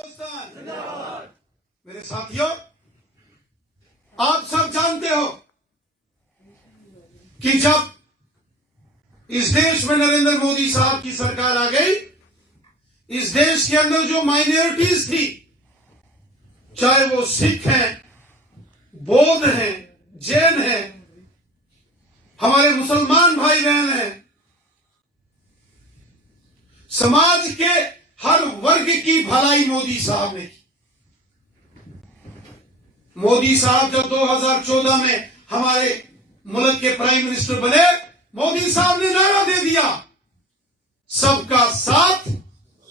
हिंदुस्तान जिंदाबाद। मेरे साथियों, आप सब जानते हो कि जब इस देश में नरेंद्र मोदी साहब की सरकार आ गई, इस देश के अंदर जो माइनॉरिटीज थी, चाहे वो सिख हैं, बौद्ध हैं, जैन हैं, हमारे मुसलमान भाई बहन हैं, समाज के हर वर्ग की भलाई मोदी साहब ने की। मोदी साहब जब 2014 में हमारे मुल्क के प्राइम मिनिस्टर बने, मोदी साहब ने नारा दे दिया, सबका साथ,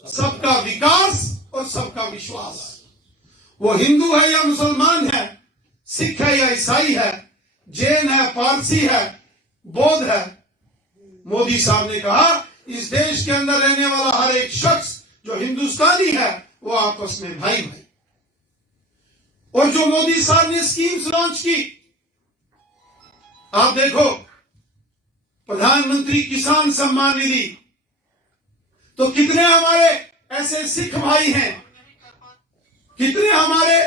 सबका विकास और सबका विश्वास। वो हिंदू है या मुसलमान है, सिख है या ईसाई है, जैन है, पारसी है, बौद्ध है, मोदी साहब ने कहा इस देश के अंदर रहने वाला हर एक शख्स जो हिंदुस्तानी है वो आपस में भाई भाई। और जो मोदी साहब ने स्कीम्स लॉन्च की, आप देखो, प्रधानमंत्री किसान सम्मान निधि, तो कितने हमारे ऐसे सिख भाई हैं, कितने हमारे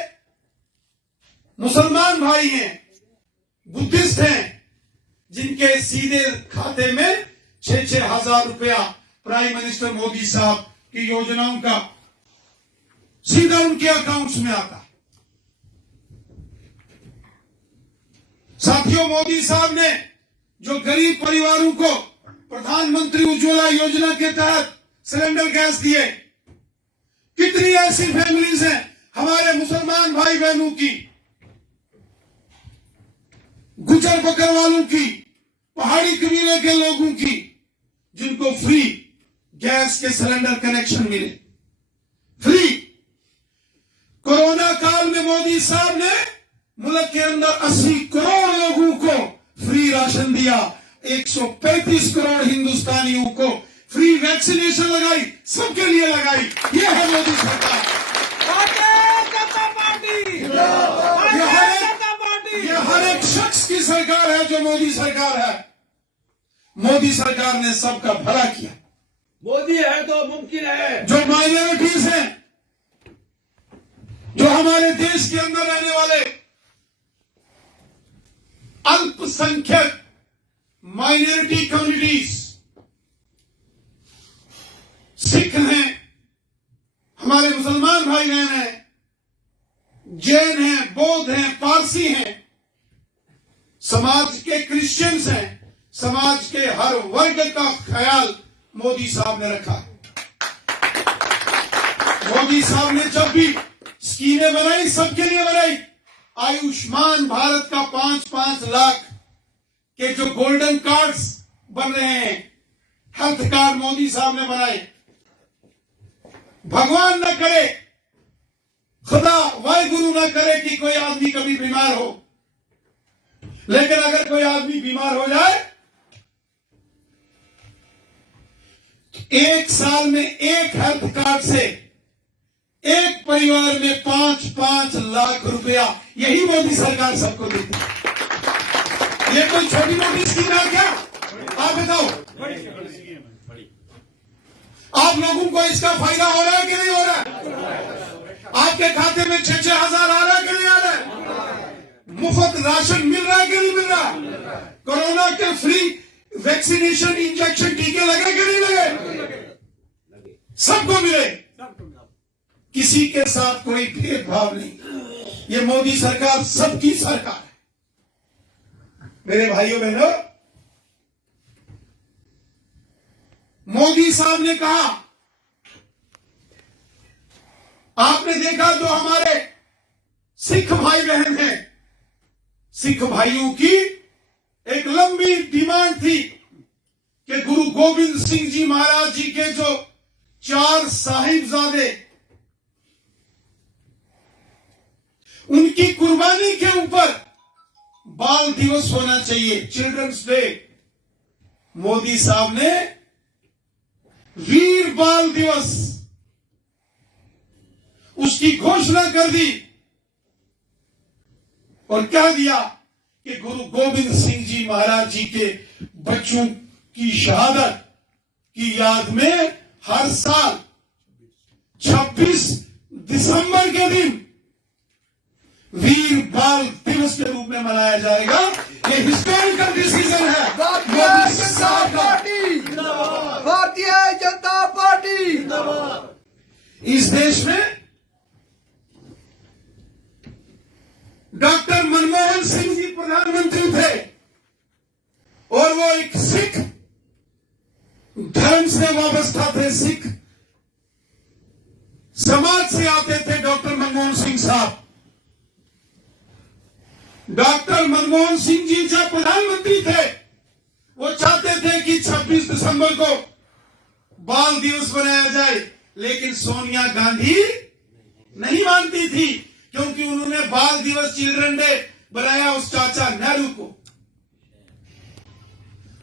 मुसलमान भाई हैं, बुद्धिस्ट हैं, जिनके सीधे खाते में 6-6 हजार रुपया प्राइम मिनिस्टर मोदी साहब की योजनाओं का सीधा उनके अकाउंट्स में आता। साथियों, मोदी साहब ने जो गरीब परिवारों को प्रधानमंत्री उज्ज्वला योजना के तहत सिलेंडर गैस दिए, कितनी ऐसी फैमिलीज हैं हमारे मुसलमान भाई बहनों की, गुजर बकरवालों की, पहाड़ी कबीले के लोगों की, जिनको फ्री गैस के सिलेंडर कनेक्शन मिले, फ्री। कोरोना काल में मोदी साहब ने मुल्क के अंदर 80 करोड़ लोगों को फ्री राशन दिया, 135 करोड़ हिंदुस्तानियों को फ्री वैक्सीनेशन लगाई, सबके लिए लगाई। ये है मोदी सरकार। ये हर एक शख्स की सरकार है जो मोदी सरकार है। मोदी सरकार ने सबका भला किया। मोदी है तो मुमकिन है। जो माइनॉरिटीज हैं, जो हमारे देश के अंदर रहने वाले अल्पसंख्यक माइनॉरिटी कम्युनिटीज, सिख हैं, हमारे मुसलमान भाई बहन हैं, जैन हैं, बौद्ध हैं, पारसी हैं, समाज के क्रिश्चियंस हैं, समाज के हर वर्ग का ख्याल मोदी साहब ने रखा। मोदी साहब ने जब भी स्कीमें बनाई, सबके लिए बनाई। आयुष्मान भारत का 5-5 लाख के जो गोल्डन कार्ड्स बन रहे हैं, हेल्थ कार्ड मोदी साहब ने बनाए। भगवान न करे, खुदा वाहिगुरु न करे कि कोई आदमी कभी बीमार हो, लेकिन अगर कोई आदमी बीमार हो जाए, एक साल में एक हेल्थ कार्ड से एक परिवार में 5-5 लाख रुपया यही मोदी सरकार सबको देती है। ये कोई छोटी मोटी स्कीम है क्या? आप बताओ, आप लोगों को इसका फायदा हो रहा है कि नहीं हो रहा है? आपके खाते में 6-6 हजार आ रहा है कि नहीं आ रहा है? मुफ्त राशन मिल रहा है कि नहीं मिल रहा? कोरोना के फ्री वैक्सीनेशन, इंजेक्शन, टीके लगे कि नहीं लगे? सबको मिले, किसी के साथ कोई भेदभाव नहीं। ये मोदी सरकार सबकी सरकार है। मेरे भाइयों बहनों, मोदी साहब ने कहा, आपने देखा जो हमारे सिख भाई बहन हैं, सिख भाइयों की एक लंबी डिमांड थी कि गुरु गोविंद सिंह जी महाराज जी के जो 4 साहिबजादे, उनकी कुर्बानी के ऊपर बाल दिवस होना चाहिए, चिल्ड्रंस डे। मोदी साहब ने वीर बाल दिवस उसकी घोषणा कर दी और कह दिया कि गुरु गोविंद सिंह जी महाराज जी के बच्चों की शहादत की याद में हर साल 26 दिसंबर के दिन वीर बाल दिवस के रूप में मनाया जाएगा। ये हिस्टोरिकल डिसीजन है भारतीय मोदी जनता साहब का। Party Bharatiya Janata party. इस देश में डॉक्टर मनमोहन सिंह जी प्रधानमंत्री थे और वो एक सिख धर्म से वाबस्ता थे, सिख समाज से आते थे डॉक्टर मनमोहन सिंह साहब। डॉक्टर मनमोहन सिंह जी जब प्रधानमंत्री थे वो चाहते थे कि 26 दिसंबर को बाल दिवस बनाया जाए, लेकिन सोनिया गांधी नहीं मानती थी, क्योंकि उन्होंने बाल दिवस चिल्ड्रन डे बनाया उस चाचा नेहरू को,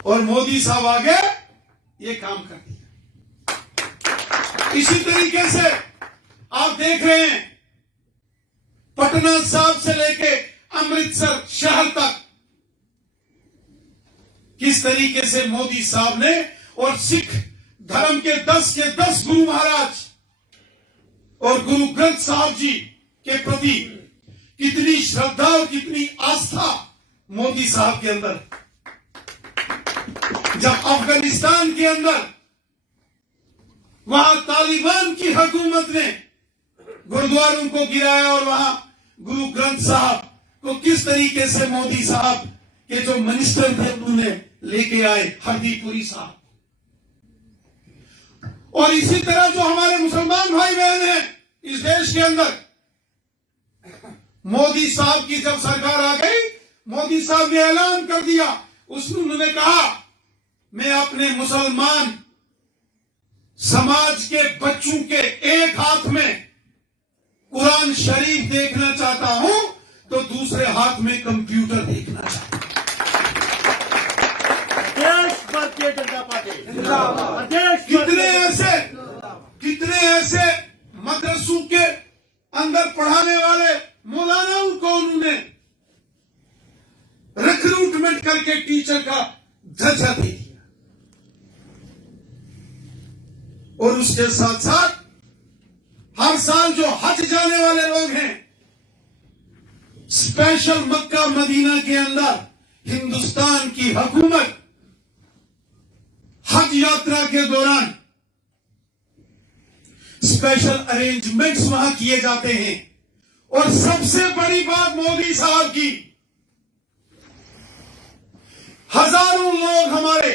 और मोदी साहब आगे ये काम कर दिया। इसी तरीके से आप देख रहे हैं पटना साहब से लेके अमृतसर शहर तक किस तरीके से मोदी साहब ने और सिख धर्म के 10 के 10 गुरु महाराज और गुरु ग्रंथ साहब जी के प्रति कितनी श्रद्धा और कितनी आस्था मोदी साहब के अंदर। जब अफगानिस्तान के अंदर वहां तालिबान की हुकूमत ने गुरुद्वारों को गिराया और वहां गुरु ग्रंथ साहब को किस तरीके से मोदी साहब के जो मिनिस्टर थे उन्होंने लेके आए, हरदीपुरी साहब। और इसी तरह जो हमारे मुसलमान भाई बहन हैं इस देश के अंदर, मोदी साहब की जब सरकार आ गई, मोदी साहब ने ऐलान कर दिया, उसमें उन्होंने कहा मैं अपने मुसलमान समाज के बच्चों के एक हाथ में कुरान शरीफ देखना चाहता हूं तो दूसरे हाथ में कंप्यूटर देखना चाहता हूं। देश भारतीय जनता पार्टी जिंदाबाद। देश कितने ऐसे मदरसों के अंदर पढ़ाने वाले मौलानाओं को उन्होंने रिक्रूटमेंट करके टीचर का दर्जा दे दिया। और उसके साथ साथ हर साल जो हज जाने वाले लोग हैं, स्पेशल मक्का मदीना के अंदर हिंदुस्तान की हुकूमत हज यात्रा के दौरान स्पेशल अरेंजमेंट्स वहां किए जाते हैं। और सबसे बड़ी बात मोदी साहब की, हजारों लोग हमारे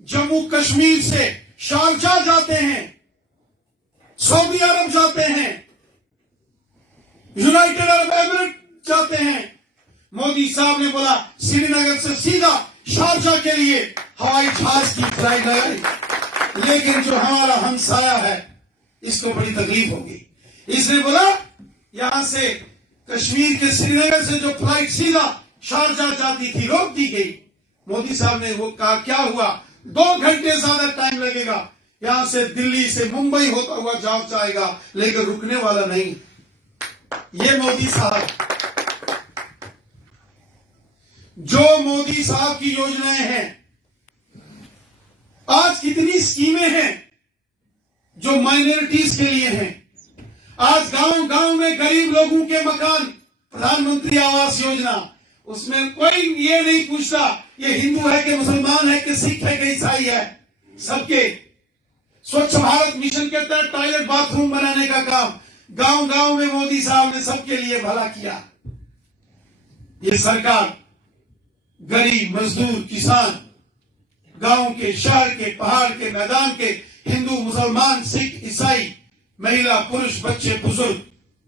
जम्मू कश्मीर से शारजाह जाते हैं, सऊदी अरब जाते हैं, यूनाइटेड अरब एमिरेट जाते हैं। मोदी साहब ने बोला श्रीनगर से सीधा शारजाह के लिए हवाई जहाज की फ्लाइट लगाई, लेकिन जो हमारा हमसाया है इसको बड़ी तकलीफ होगी। इसने बोला यहां से कश्मीर के श्रीनगर से जो फ्लाइट सीधा शारजाह जाती थी रोक दी गई। मोदी साहब ने वो कहा क्या हुआ, 2 घंटे ज्यादा टाइम लगेगा, यहां से दिल्ली से मुंबई होता हुआ जाएगा, लेकिन रुकने वाला नहीं। ये मोदी साहब, जो मोदी साहब की योजनाएं हैं, आज कितनी स्कीमें हैं जो माइनॉरिटीज के लिए हैं। आज गांव गांव में गरीब लोगों के मकान, प्रधानमंत्री आवास योजना, उसमें कोई ये नहीं पूछता ये हिंदू है कि मुसलमान है कि सिख है कि ईसाई है। सबके स्वच्छ भारत मिशन के तहत टॉयलेट बाथरूम बनाने का काम गांव गांव में मोदी साहब ने सबके लिए भला किया। ये सरकार गरीब, मजदूर, किसान, गांव के, शहर के, पहाड़ के, मैदान के, हिंदू, मुसलमान, सिख, ईसाई, महिला, पुरुष, बच्चे, बुजुर्ग,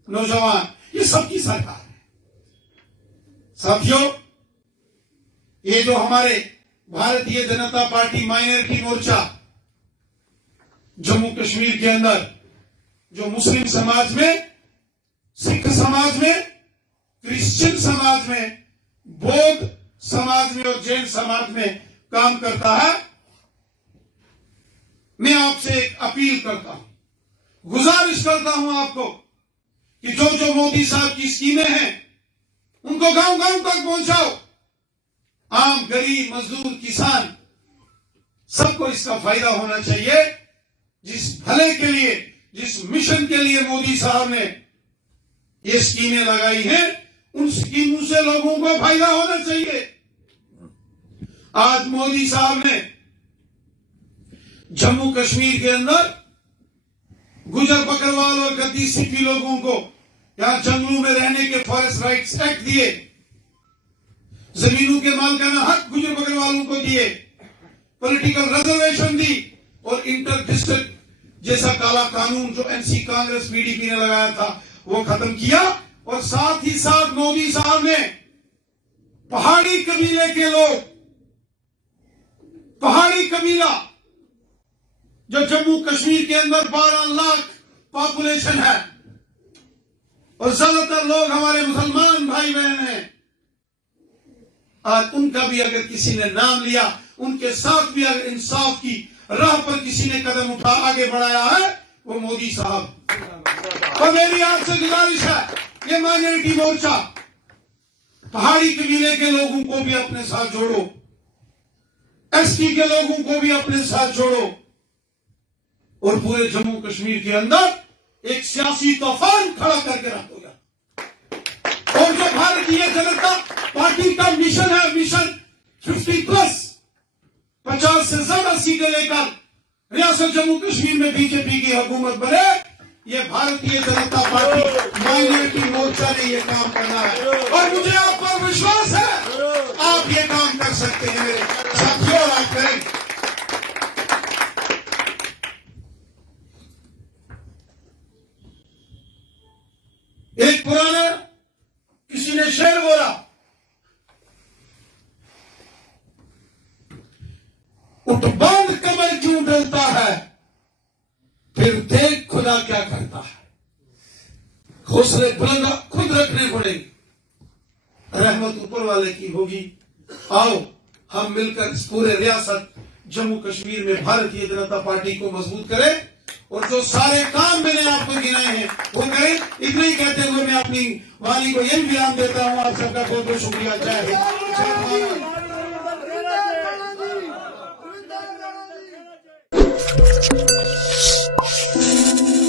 नौजवान, ये सबकी सरकार है। साथियों, ये जो हमारे भारतीय जनता पार्टी माइनॉरिटी मोर्चा जम्मू कश्मीर के अंदर जो मुस्लिम समाज में, सिख समाज में, क्रिश्चियन समाज में, बौद्ध समाज में और जैन समाज में काम करता है, मैं आपसे एक अपील करता हूं, गुजारिश करता हूं आपको कि जो जो मोदी साहब की स्कीमें हैं उनको गांव गांव तक पहुंचाओ। आम, गरीब, मजदूर, किसान, सबको इसका फायदा होना चाहिए। जिस भले के लिए जिस मिशन के लिए मोदी साहब ने ये स्कीमें लगाई हैं, उन स्कीमों से लोगों को फायदा होना चाहिए। आज मोदी साहब ने जम्मू कश्मीर के अंदर गुजर बकरवाल और गद्दी सिक्की लोगों को यहां जंगलों में रहने के फॉरेस्ट राइट्स एक्ट दिए, जमीनों के मालिकाना हक गुजर बकरवालों को दिए, पॉलिटिकल रिजर्वेशन दी और इंटर डिस्ट्रिक्ट जैसा काला कानून जो एनसी कांग्रेस पीडीपी ने लगाया था वो खत्म किया। और साथ ही साथ मोदी साहब ने पहाड़ी कबीले के लोग, पहाड़ी कबीला जो जम्मू कश्मीर के अंदर 12 लाख पॉपुलेशन है और ज्यादातर लोग हमारे मुसलमान भाई बहन हैं, आज उनका भी अगर किसी ने नाम लिया, उनके साथ भी अगर इंसाफ की राह पर किसी ने कदम उठा आगे बढ़ाया है, वो मोदी साहब। तो मेरी आपसे गुजारिश है, ये माइनॉरिटी मोर्चा पहाड़ी कबीले के लोगों को भी अपने साथ जोड़ो, एसटी के लोगों को भी अपने साथ जोड़ो और पूरे जम्मू कश्मीर के अंदर एक सियासी तूफान खड़ा करके रखोगे। और जो भारतीय जनता पार्टी का मिशन है, मिशन 50+, 50 से ज्यादा सीटें लेकर रियासत जम्मू कश्मीर में बीजेपी की हुकूमत बने, ये भारतीय जनता पार्टी माइनॉरिटी मोर्चा ने ये काम करना है और मुझे आप पर विश्वास है, आप ये काम कर सकते हैं मेरे साथियों, और आप करेंगे। एक पुराना किसी ने शेर बोला, उठ बांध कमर क्यों डलता है, फिर देख खुदा क्या करता है। हौसले बुलंद खुद रखने पड़ेंगे, रहमत ऊपर वाले की होगी। आओ हम मिलकर इस पूरे रियासत जम्मू कश्मीर में भारतीय जनता पार्टी को मजबूत करें और जो सारे काम मैंने आपको गिनाए हैं वो करें। इतना ही कहते हुए मैं अपनी वाणी को यही विराम देता हूं। आप सबका बहुत बहुत शुक्रिया। जय हिंद, जय भारत। Thank you.